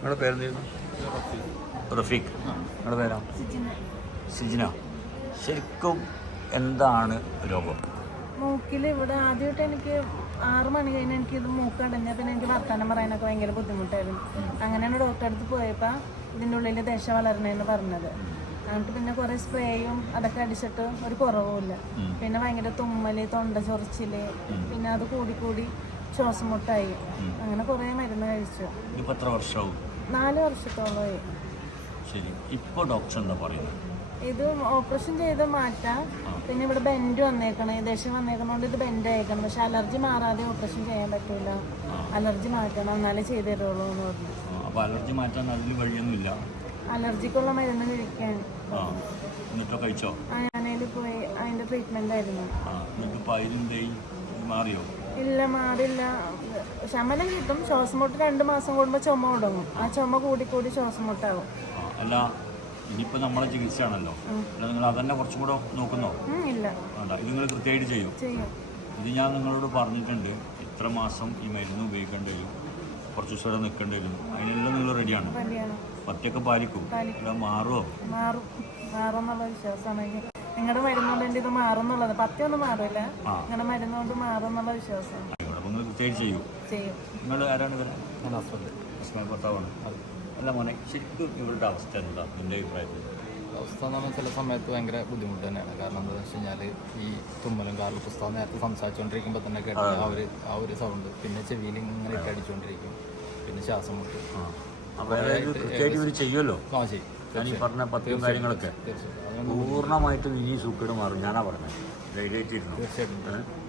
നിങ്ങളുടെ പേരെന്തായിരുന്നു? റഫീഖ്. നിങ്ങളുടെ പേരാ? സിജിന. ശരിക്കും എന്താണ് രോഗം? മൂക്കിൽ ഇവിടെ ആദ്യമായിട്ട് എനിക്ക് ആറ് മണി കഴിഞ്ഞ് എനിക്ക് ഇത് മൂക്ക് അടഞ്ഞ പിന്നെ എനിക്ക് വർത്താനം പറയാനൊക്കെ ഭയങ്കര ബുദ്ധിമുട്ടായിരുന്നു. അങ്ങനെയാണ് ഡോക്ടറെ അടുത്ത് പോയപ്പോൾ ഇതിന്റെ ഉള്ളിൽ ദശ വളരണേന്ന് പറഞ്ഞത്. എന്നിട്ട് പിന്നെ കുറേ സ്പ്രേയും അതൊക്കെ അടിച്ചിട്ട് ഒരു കുറവുമില്ല. പിന്നെ ഭയങ്കര തുമ്മൽ തൊണ്ട ചൊറിച്ചിൽ പിന്നെ അത് കൂടി കൂടി ശ്വാസം മുട്ടായി അങ്ങനെ കുറേ മരുന്ന് കഴിച്ചു. ഇപ്പൊ എത്ര വർഷവും? നാല് വർഷത്തോളമായി. ശരി. ഇപ്പൊ ഡോക്ടർ എന്താ പറയുന്നത് ഇത് ഓപ്പറേഷൻ ചെയ്ത് മാറ്റാം. പിന്നെ ഇവിടെ ബെൻഡ് വന്നേക്കണം. ദേഷ്യം വന്നേക്കണോണ്ട് ഇത് ബെൻഡ് അയക്കണം പക്ഷെ അലർജി മാറാതെ ഓപ്പറേഷൻ ചെയ്യാൻ പറ്റില്ല അലർജി മാറ്റണം. എന്നാലേ ചെയ്ത് തരുള്ളൂ എന്ന് പറഞ്ഞു. അപ്പോൾ അലർജി മാറ്റാൻ അതിൽ വഴിയൊന്നുമില്ല? അലർജിക്കുള്ള മരുന്ന് കഴിക്കാൻ. എന്നിട്ടോ കഴിച്ചോ? ആ ഞാനതിൽ പോയി അതിന്റെ ട്രീറ്റ്മെന്റ് ആയിരുന്നു. മാറിയോ? ഇല്ല മാറില്ല. ശമനം കിട്ടും. ശ്വാസം മുട്ട് രണ്ട് മാസം കൂടുമ്പോൾ ചുമ തുടങ്ങും. ആ ചുമ കൂടി കൂടി ശ്വാസം മുട്ടാകും അല്ല ഇനിയിപ്പോ നമ്മളെ ചികിത്സയാണല്ലോ. അല്ല നിങ്ങൾ അതന്നെ കുറച്ചും കൂടെ നോക്കുന്നോ? ഇല്ല. ഇത് നിങ്ങൾ കൃത്യമായിട്ട് ചെയ്യും. ഇത് ഞാൻ നിങ്ങളോട് പറഞ്ഞിട്ടുണ്ട്. എത്ര മാസം ഈ മരുന്ന് ഉപയോഗിക്കേണ്ടി വരും? കുറച്ച് ദിവസം നിൽക്കേണ്ടി വരും. അതിനെല്ലാം നിങ്ങൾ റെഡിയാണ്. പറ്റൊക്കെ പാലിക്കും. മാറുമോ മാറും. മാറും എന്നുള്ള വിശ്വാസമാണ് നിങ്ങളുടെ മരുന്നുകൊണ്ട് എന്റെ ഇത് മാറുന്നുള്ളത്. പത്യൊന്നും മാറില്ല. നിങ്ങളുടെ മരുന്നുകൊണ്ട് മാറും എന്നുള്ള വിശ്വാസം. അപ്പോൾ നിങ്ങൾ ആരാണ് ഭർത്താവാണ്. അല്ല മോനെ ശരിക്കും ഇവരുടെ അവസ്ഥ എന്താ? നിന്റെ അഭിപ്രായത്തിൽ? അവസ്ഥ എന്ന് പറഞ്ഞാൽ ചില സമയത്ത് ഭയങ്കര ബുദ്ധിമുട്ട് തന്നെയാണ്. കാരണം എന്താണെന്ന് വെച്ച് കഴിഞ്ഞാൽ ഈ തുമ്മലും കാറിൽ പുസ്തകം നേരത്തെ സംസാരിച്ചുകൊണ്ടിരിക്കുമ്പോൾ തന്നെ കേട്ട ആ ഒരു ആ ഒരു സൗണ്ട് പിന്നെ ചെവിയിൽ ഇങ്ങനെ ഇട്ട് അടിച്ചുകൊണ്ടിരിക്കും പിന്നെ ശ്വാസം മുട്ട്. ചെയ്യുമല്ലോ? ആ ചെയ്യും. ഞാൻ ഈ പറഞ്ഞ പത്തും കാര്യങ്ങളൊക്കെ പൂർണമായിട്ടും ഇനി സൂക്കേട് മാറും. ഞാനാ പറഞ്ഞത്. ധൈര്യമായിട്ടിരുന്നു? തീർച്ചയായിട്ടും?